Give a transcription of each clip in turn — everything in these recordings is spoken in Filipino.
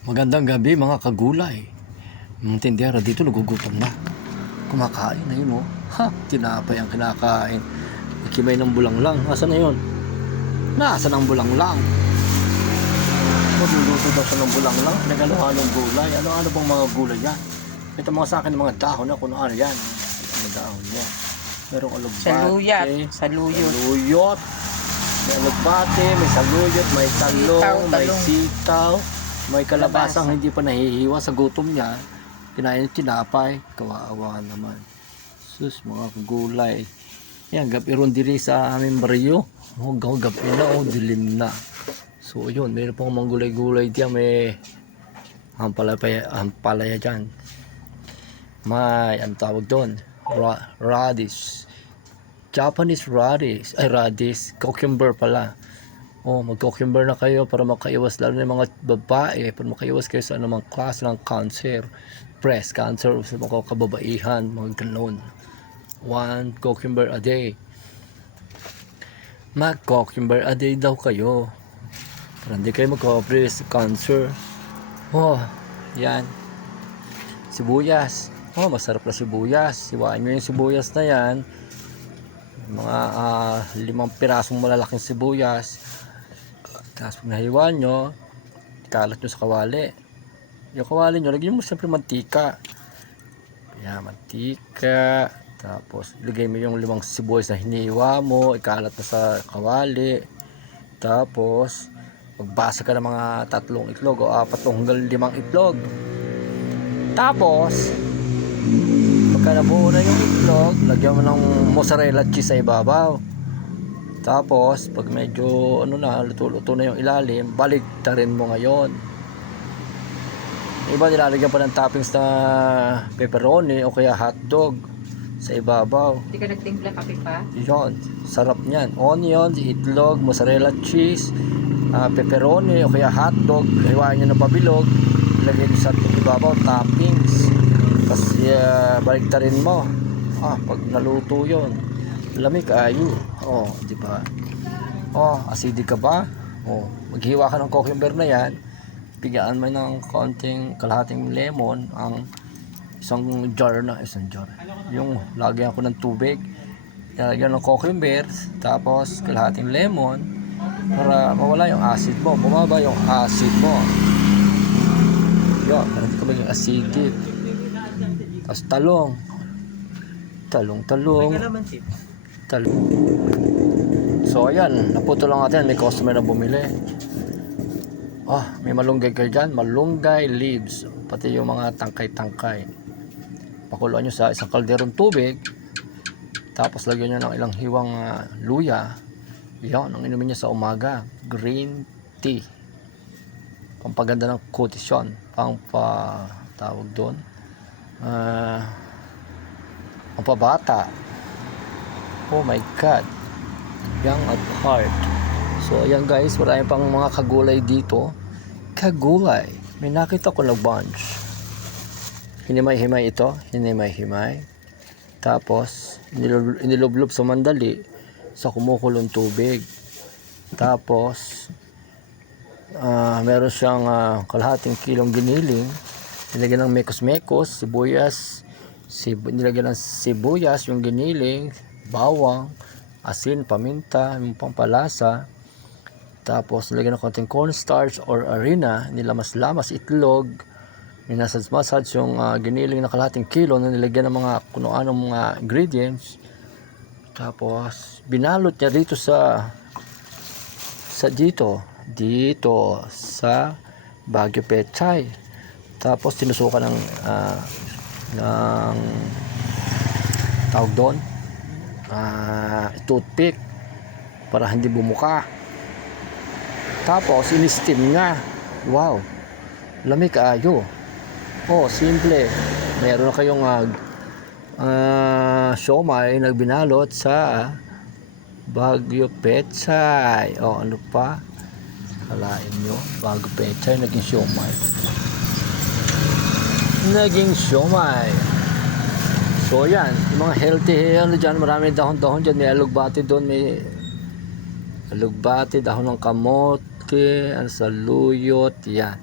Magandang gabi mga kagulay. Mga tindera dito nagugutom na. Kumakain na yun oh. Ha, tinapay ang kinakain. Ikimay ng bulanglang. Asan na yun? Nasaan ang bulanglang? Magluluto daw siya ng bulanglang. Nagaluhan ng gulay. Ano bang mga gulay yan? Ito mga sa akin mga dahon na kung ano yan. Ano dahon niya? Merong alugbate. Saluyot. May alugbate, may saluyot, may talong, may sitaw. May kalabasang hindi pa nahihiwa sa gutom niya. Kinain yung tinapay. Kawawa naman. Sus, mga gulay. Yan, gabi ron diri sa aming baryo. Gabi na, dilim na. So, yun. Mayroon pang mga gulay-gulay diyan. May ampalaya dyan. May, ang tawag doon? Radish. Japanese radish. Ay, radish. Cucumber pala. Mag-cucumber na kayo para makaiwas, lalo na mga babae, para makaiwas kayo sa anumang klase ng cancer, breast cancer, sa mga kababaihan, mga ganon. 1 cucumber a day. Mag-cucumber a day daw kayo para hindi kayo mag-breast cancer. Yan. Sibuyas. Masarap na sibuyas. Siwain nyo yung sibuyas na yan. Mga 5 pirasong malalaking sibuyas. Tapos pag nahiwa nyo, ikalat nyo sa kawali. Yung kawali nyo, lagyan mo siyempre mantika. Kaya mantika. Tapos ilagay mo yung 5 sibuyas na hiniwa mo, ikalat mo sa kawali. Tapos magbasa ka ng mga 3 itlog o 4 hanggang 5 itlog. Tapos pagka nabuo na yung itlog, lagyan mo ng mozzarella cheese sa ibabaw. Tapos pag medyo luto na yung ilalim, baligtarin mo ngayon. Iba nilalagyan pa ng toppings na pepperoni o kaya hotdog sa ibabaw. Hindi ka nagtimpla kape pa? Yun, sarap niyan. Onions, itlog, mozzarella cheese, pepperoni o kaya hotdog, hiwain nyo na pabilog, ilagay nyo sa ibabaw, toppings. Tapos baligtarin mo. Pag naluto yun, lamig ayo. Di ba? Acidic ka ba? Maghiwa ka ng cucumber na yan. Bigyan mo ng kalahating lemon ang isang jar. Yung lagyan ko ng tubig. Lagyan ng cucumber, tapos kalahating lemon para mawala yung acid mo. Bumaba yung acid mo. Yun, para hindi ka maging acidic. Tapos talong. So ayan, naputo lang natin, may customer na bumili. May malunggay kayo dyan, malunggay leaves, pati yung mga tangkay-tangkay. Pakuluan nyo sa isang kalderong tubig, tapos lagyan nyo ng ilang hiwang luya. Yan ang inumin nyo sa umaga, green tea. Pampaganda ng kutis yun, tawag doon, pampabata. Oh my God, young at heart. So ayan guys, marami pang mga kagulay dito. Kagulay, may nakita ko na bunch. Hinimay-himay ito, hinimay-himay. Tapos inilublob sa mandali sa kumukulong tubig. Tapos meron siyang kalahating kilong giniling. Nilagyan ng mekos-mekos, sibuyas, nilagyan ng sibuyas yung giniling, bawang, asin, paminta, yung pampalasa. Tapos nilagyan ng konting cornstarch or harina, nilamas-lamas, itlog, minasad-masad yung giniling na kalahating kilo na nilagyan ng mga kung anong mga ingredients. Tapos binalot niya dito dito sa Baguio Pechay. Tapos tinusukan ng tawag doon, toothpick para hindi bumuka. Tapos in-steam nga. Wow, lamig kaayo. Simple. Meron na kayong siomai na binalot sa Baguio Pechay. Ano pa? Kalain nyo, Baguio Pechay naging siomai. So yan, yung mga healthy dyan, marami dahon-dahon dyan. May alugbate doon, may alugbate, dahon ng kamote, saluyot, yan.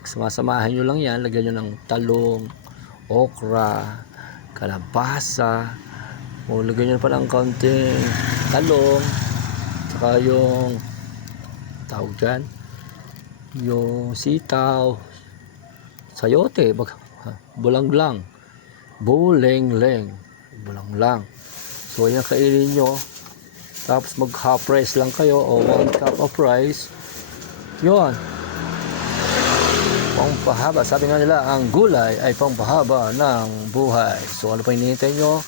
Pag sumasamahan nyo lang yan, lagyan nyo ng talong, okra, kalabasa, o lagyan nyo pa ng kaunting talong, saka yung tawag dyan, yung sitaw, sayote, bulanglang, buleng-leng, bulanglang. So yan kainin nyo, tapos mag half rice lang kayo o 1 cup of rice. Yun, pangpahaba. Sabi nga nila, ang gulay ay pangpahaba ng buhay. So ano pa hinihintay nyo?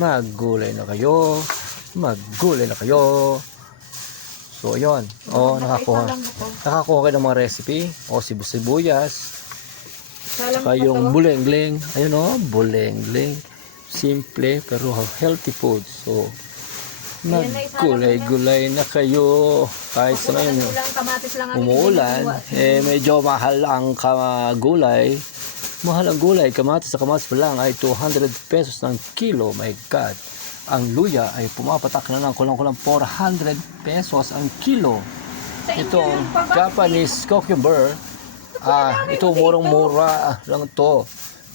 Maggulay na kayo, maggulay na kayo. So yun, nakakuha kayo ng mga recipe, o sibuyas, saka yung buleng-leng. Ayun buleng-leng, simple pero healthy food. So maggulay-gulay na kayo. Kahit sa ngayon umuulan, medyo mahal ang gulay. Mahal ang gulay, kamatis sa kamatis pa lang ay 200 pesos ng kilo. My God. Ang luya ay pumapatak na ng kulang-kulang 400 pesos ang kilo. Itong Japanese cucumber, ito murang-mura lang to.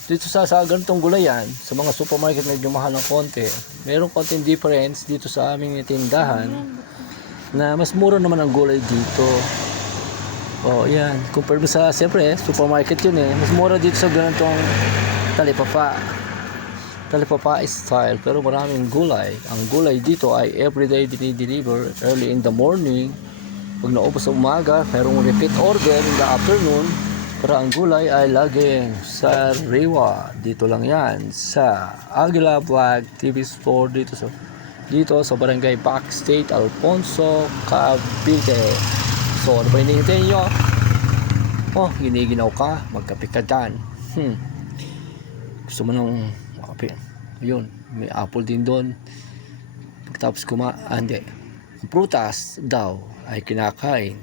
Dito sa ganitong gulayan, sa mga supermarket medyo mahal ng konti. Merong konting difference dito sa aming tindahan na mas mura naman ang gulay dito. Yan. Compare mo sa, siyempre, supermarket yun mas mura dito sa ganitong talipapa style, pero maraming gulay. Ang gulay dito ay everyday dinideliver early in the morning. Pag naubos sa umaga, merong repeat order in the afternoon. Pero ang gulay ay laging sariwa. Dito lang yan sa Aguila Vlog TV Store dito sa Barangay Backstate, Alfonso, Cavite. So ano pa hinihintay nyo? Giniginaw ka, magkape ka dyan. Gusto mo ng kape? Ayun, may apple din doon. Pagtapos hindi, ang prutas daw ay kinakain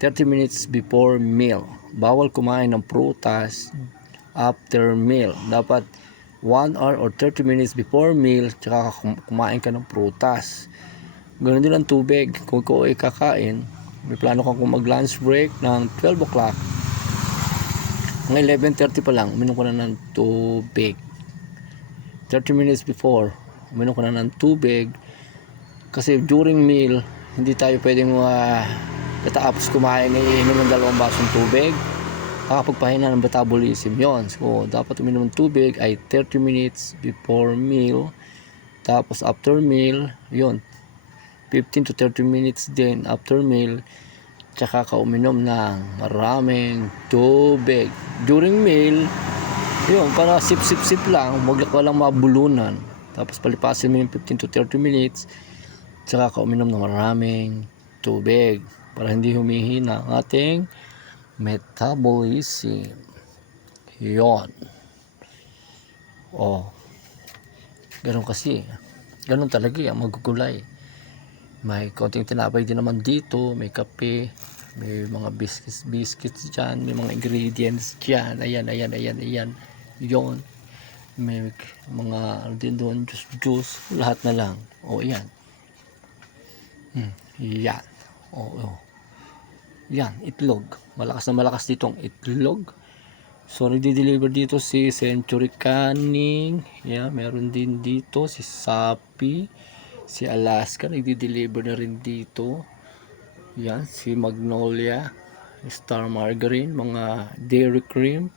30 minutes before meal. Bawal kumain ng prutas after meal. Dapat 1 hour or 30 minutes before meal tsaka kumain ka ng prutas. Ganoon din ang tubig. Kung ikaw ay kakain, may plano kang mag lunch break ng 12 o'clock, ng 11:30 pa lang uminom ka na ng tubig. 30 minutes before uminom ka na ng tubig, kasi during meal hindi tayo pwedeng katapos kumain iinom ng 2 basong tubig. Nakapagpahina ng metabolism yon. So dapat uminom ng tubig ay 30 minutes before meal, tapos after meal yun 15 to 30 minutes din after meal, tsaka ka uminom ng maraming tubig. During meal yun, para sip lang, wag lang mabulunan. Tapos palipasin mo yung 15 to 30 minutes, tsaka ka uminom ng maraming tubig para hindi humihina ang ating metabolism. Yon. Ganun kasi. Ganun talaga ang magugulay. May konting tinapay din naman dito, may kape, may mga biscuits dyan, may mga ingredients dyan. Ayan. Yon. May mga din doon, juice, lahat na lang. Yan. Yan. Yan, itlog. Malakas na malakas dito ang itlog. So, nagdi-deliver dito si Century Canning. Yan, meron din dito si Sapi. Si Alaska, nagdi-deliver na rin dito. Yan, si Magnolia. Star Margarine, mga dairy cream.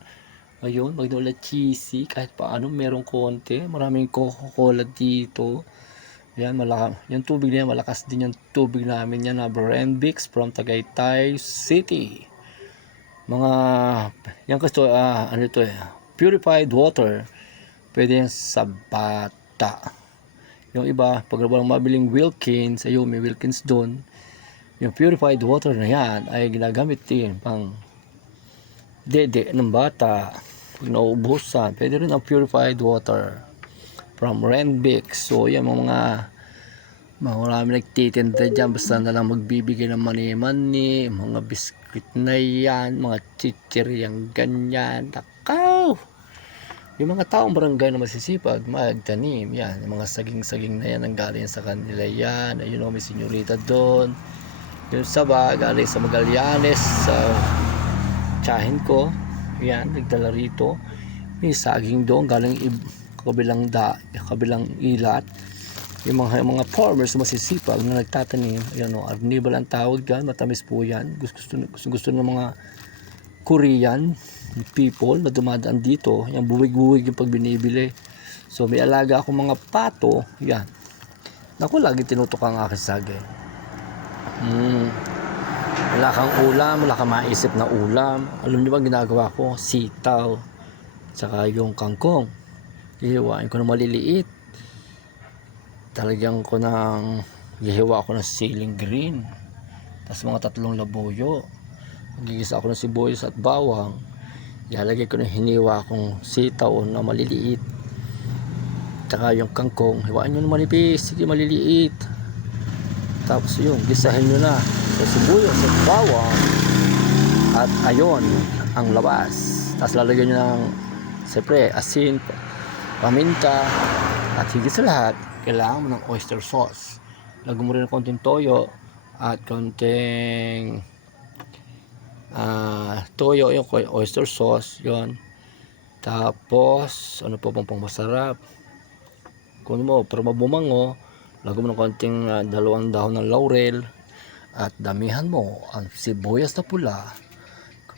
Ayun, Magnolia cheesy. Kahit paano, merong konti. Maraming Coca-Cola dito. Yan, yung tubig na yan, malakas din yung tubig namin yan na Brembix from Tagaytay City. Yan kasi purified water. Pwede yan sa bata. Yung iba, pag walang mabiling Wilkins, ayun, may Wilkins doon. Yung purified water na yan ay ginagamit din pang dede ng bata. Pag nauubusan, pwede rin ang purified water from Renbix. So yan, marami nagtitinda dyan, basta na lang magbibigay ng mani-mani, mga biskuit na yan, mga chichiryang ganyan. Takaw! Yung mga taong barangay na masisipag, magtanim yan, yung mga saging-saging na yan ang galing sa kanila yan. Ayun, may senyorita doon. Yung saba galing sa Magallanes, sa tsahin ko. Yan, nagdala rito. May saging doon galing kabilang ilat. Yung mga farmers masisipag na nagtatanim. Ayan o, arnibal ang tawag dyan. Matamis po yan. Gusto ng mga Korean people na dumadaan dito. Yung buwig-buwig yung pag binibili. So may alaga akong mga pato. Yan. Naku, lagi tinutok ang aking saging. Wala kang ulam, wala kang maisip na ulam. Alam niyo ba ginagawa ko? Sitaw. Tsaka yung kangkong. Hihiwain ko ng maliliit. Talagyan ko ng hihiwa ko ng siling green. Tapos mga 3 labuyo. Gigisa ako ng sibuyas at bawang. Ilalagay ko ng hiniwa kong sitaw na maliliit. Tsaka yung kangkong, hiwain nyo ng manipis, sige maliliit. Tapos yun, gisahin nyo na sa sibuyas at bawang. At ayun, ang labas. Tapos lalagyan nyo ng, siyempre, asin, paminta, at higit sa lahat, kailangan mo ng oyster sauce. Lagyan mo rin ng konting toyo at konting toyo, yung oyster sauce, yon. Tapos ano pa bang pangmasarap? Kung mo para mabumango, lagyan mo ng konting 2 dahon ng laurel at damihan mo ang sibuyas na pula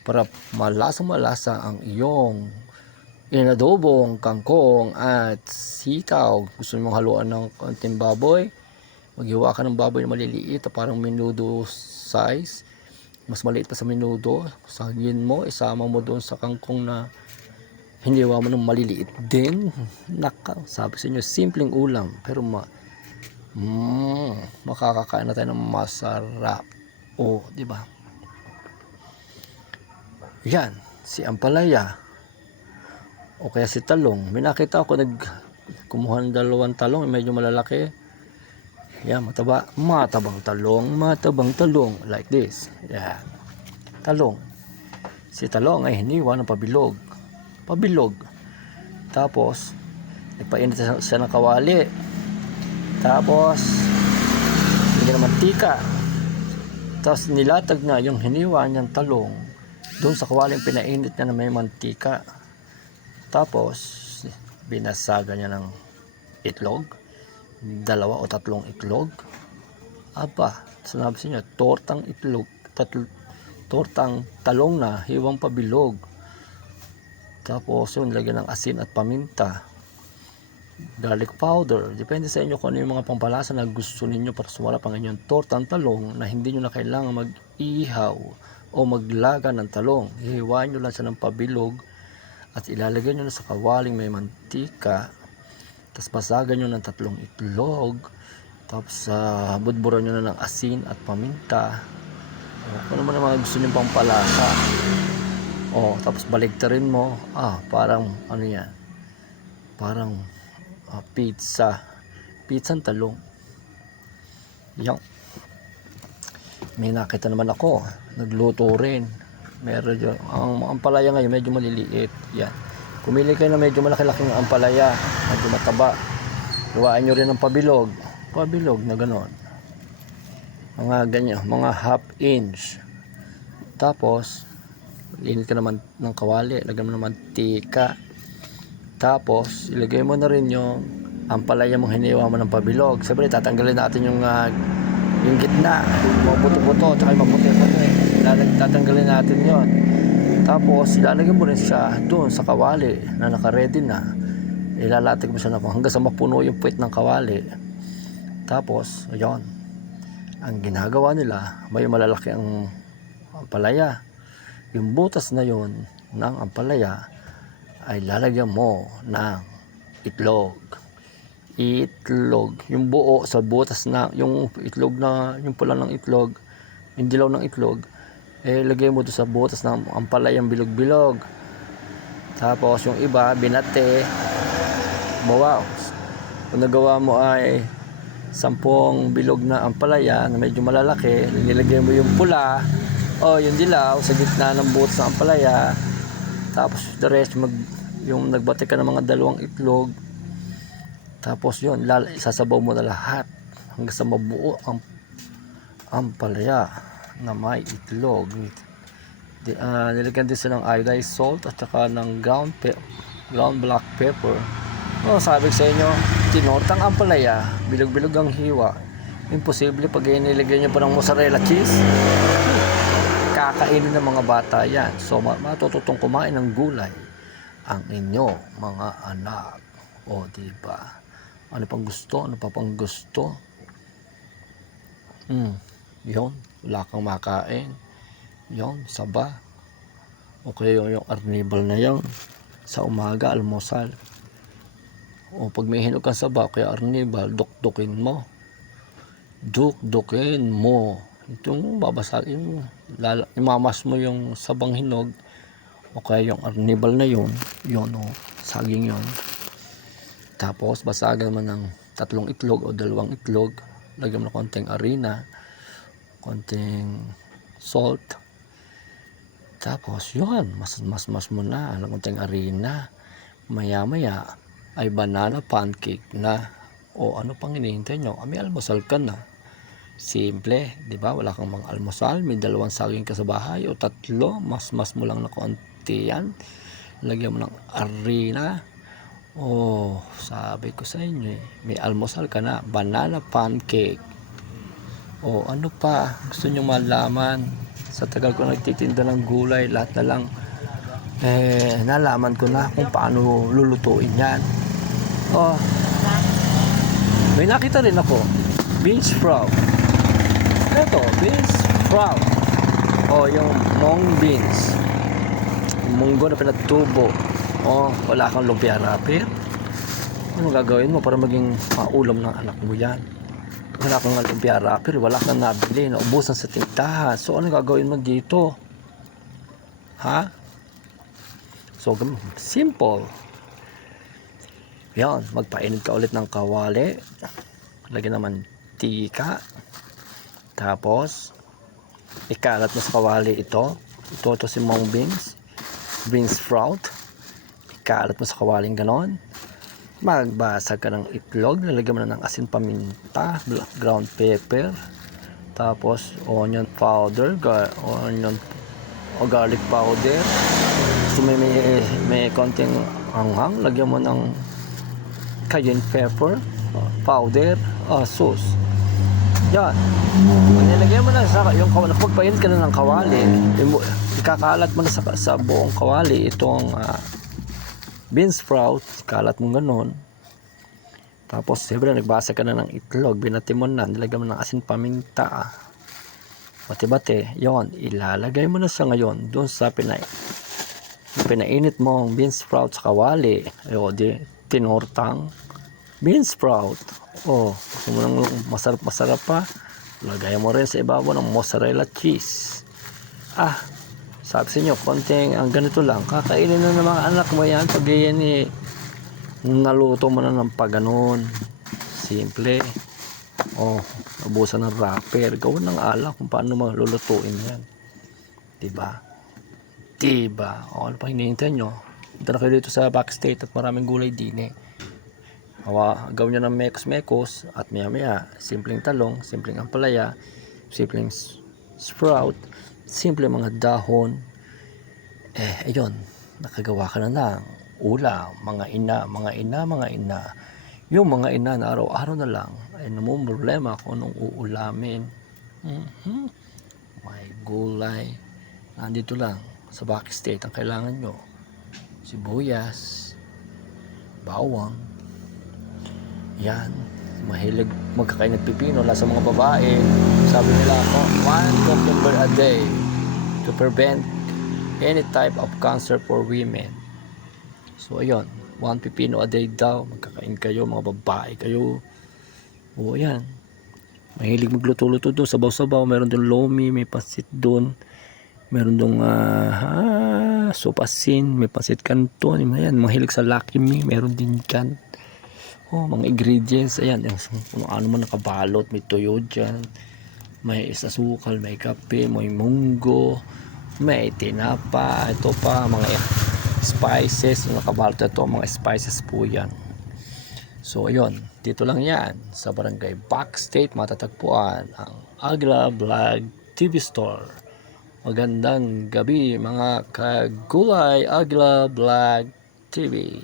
para malasa ang iyong inadobong kangkong at sitaw. Gusto mong haluan ng konting baboy, maghiwa ka ng baboy na maliliit, parang menudo size, mas maliit pa sa menudo. Sagin mo, isama mo doon sa kangkong na hiniwa mo ng maliliit din. Naka, sabi sa inyo, simpleng ulam pero makakakain na tayo ng masarap. O, di ba? Yan, si ampalaya o kaya si talong. May nakita ako kumuha ng 2 talong, medyo malalaki. Yan, matabang talong like this. Yan, talong. Si talong ay hiniwa ng pabilog. Tapos nagpainit siya ng kawali. Tapos nilagyan ng mantika. Tapos nilatag na yung hiniwa niyang talong doon sa kawali yung pinainit niya na may mantika. Tapos binasagan niya ng itlog, 2 o 3 itlog. Aba, sinabi sa inyo, tortang itlog, tortang talong na hiwang pabilog. Tapos yun, lagyan ng asin at paminta, garlic powder. Depende sa inyo kung ano yung mga pampalasa na gusto ninyo para sumarap ang inyong tortang talong na hindi nyo na kailangan mag-ihaw o maglaga ng talong. Hihiwain nyo lang siya ng pabilog at ilalagay nyo na sa kawaling may mantika. Tapos basagan nyo ng 3 itlog. Tapos budburan nyo na ng asin at paminta. Kung ano man ang mga gusto nyo pampalasa. Tapos baligtarin mo. Parang ano yan, parang pizzang talong. Yan. May nakita naman ako, nagluto rin. Meron yun, ang ampalaya ngayon medyo maliliit. Yan, pumili kayo na medyo malaki-laking ampalaya, medyo mataba. Luwain nyo rin ng pabilog na ganon, mga ganyan, mga 1/2 inch. Tapos linit ka naman ng kawali, lagyan mo ng mantika. Tapos ilagay mo na rin yung ampalaya mong hiniwa mo ng pabilog. Siyempre tatanggalin natin yung gitna, mga buto-buto tsaka yung maputi-puti, tatanggalin natin yon. Tapos ilalagay mo rin siya doon sa kawali na naka-ready na. Ilalatig mo siya na hanggang sa mapuno yung puwit ng kawali. Tapos ayun, ang ginagawa nila, may malalaki ang ampalaya. Yung butas na yon ng ampalaya ay lalagyan mo ng itlog. Yung buo sa butas na, yung itlog na, yung pula ng itlog, yung dilaw ng itlog, lagay mo doon sa butas ng ampalayang bilog-bilog. Tapos yung iba, binate. Kung nagawa mo ay 10 bilog na ampalaya na medyo malalaki, nilagay mo yung pula o yung dilaw sa gitna ng butas ng ampalaya. Tapos the rest, yung nagbati ka ng mga 2 itlog. Tapos yun, isasabaw mo na lahat hanggang sa mabuo ang ampalaya na may itlog. Nilagyan din sila ng iodized salt at saka ng ground black pepper. Sabi ko sa inyo, tinortang ampalaya, bilog-bilog ang hiwa. Imposible pag nilagyan nyo pa ng mozzarella cheese. Kakainin ng mga bata yan. So matututong kumain ng gulay ang inyo mga anak. Diba? Ano pang gusto? Ano pa pang gusto? Yun, wala kang makain. Yun, saba. Okay, yung arnibal na yun. Sa umaga, almusal. Pag may hinog kang saba, kaya arnibal, dukdukin mo. Dukdukin mo. Itong babasagin mo. Imamas mo yung sabang hinog. Yung arnibal na yun. Yun, saging yun. Tapos, basagan mo ng 3 itlog o 2 itlog. Lagyan mo na konting harina. Konting salt. Tapos yun, mas mo na ng konting harina. Maya ay banana pancake na. Ano pang hinihintay nyo? May almusal ka na. Simple, di ba? Wala kang mga almusal, may 2 saging ka sa bahay o 3, mas mo lang na konti yan. Lagyan mo ng harina. Sabi ko sa inyo, may almusal ka na, banana pancake. Ano pa gusto nyo malaman? Sa tagal ko nagtitinda ng gulay, lahat na lang nalaman ko na kung paano lulutuin yan. May nakita rin ako, beans sprout. Ito, beans sprout. Yung mung beans, munggo na pinatubo. Wala kang lumpia wrapper. Ano gagawin mo para maging paulam ng anak mo yan? Wala kang lumpia wrapper, wala kang nabili, naubusan sa tindahan. So ano gagawin mo dito? So simple. Yan, magpainit ka ulit ng kawali. Lagyan naman mantika. Tapos ikalat mo sa kawali ito si mung beans sprout. Ikalat mo sa kawaling ganon. Magbasag ka ng itlog, lalagyan mo na ng asin, paminta, ground pepper, tapos onion powder, garlic powder. So may konting anghang, lagyan mo ng cayenne pepper powder, sauce. Yan. Nilagyan mo na yung kawali. Kapag painit ka na ng kawali, ikakalat mo na sa buong kawali itong beans sprout, kalat mo ganon. Tapos siyempre nagbasa ka na ng itlog, binati mo na, nilagay mo ng asin, paminta, bati-bati. Yon, ilalagay mo na siya ngayon doon sa pinainit mo ang beans sprout sa kawali. Tinortang beans sprout. Gusto mo nang masarap pa, lagay mo rin sa ibabaw ng mozzarella cheese. Sabi sa inyo, konting ang ganito lang, kakainin na ng mga anak mo yan pag yan naluto mo na ng paganon. Simple. Nabusan ng wrapper, gawin ng alak kung paano malulutuin yan. Diba? Ano pa hinihintay nyo? Punta na kayo dito sa Backstate at maraming gulay din gawin nyo ng mekos at maya simpleng talong, simpleng ampalaya, simpleng sprout, simple mga dahon. Ayun, nakagawa ka na ng ulam. Mga ina. Yung mga ina na araw-araw na lang ay namumroblema kung anong uulamin. May gulay. Nandito lang sa Backstate ang kailangan nyo. Sibuyas, bawang. Yan. Mahilig magkakain ng pipino sa mga babae. Sabi nila, 1 cucumber a day to prevent any type of cancer for women. So ayun, 1 pipino a day daw. Magkakain kayo, mga babae kayo. Yan. Mahilig magluto-luto doon, sabaw-sabaw. Meron doon lomi, may pasit doon. Meron doon sopasin, may pasit canton. Yan, mahilig sa Lucky Me, meron din dyan. Mga ingredients, ayan, kung ano man nakabalot, may toyo dyan, may asukal, may kape, may munggo, may tinapa, ito pa, mga spices, nakabalot ito, mga spices po yan. So, ayun, dito lang yan, sa Barangay Backstate, matatagpuan ang Agra Vlog TV Store. Magandang gabi mga Kagulay Agla Vlog TV.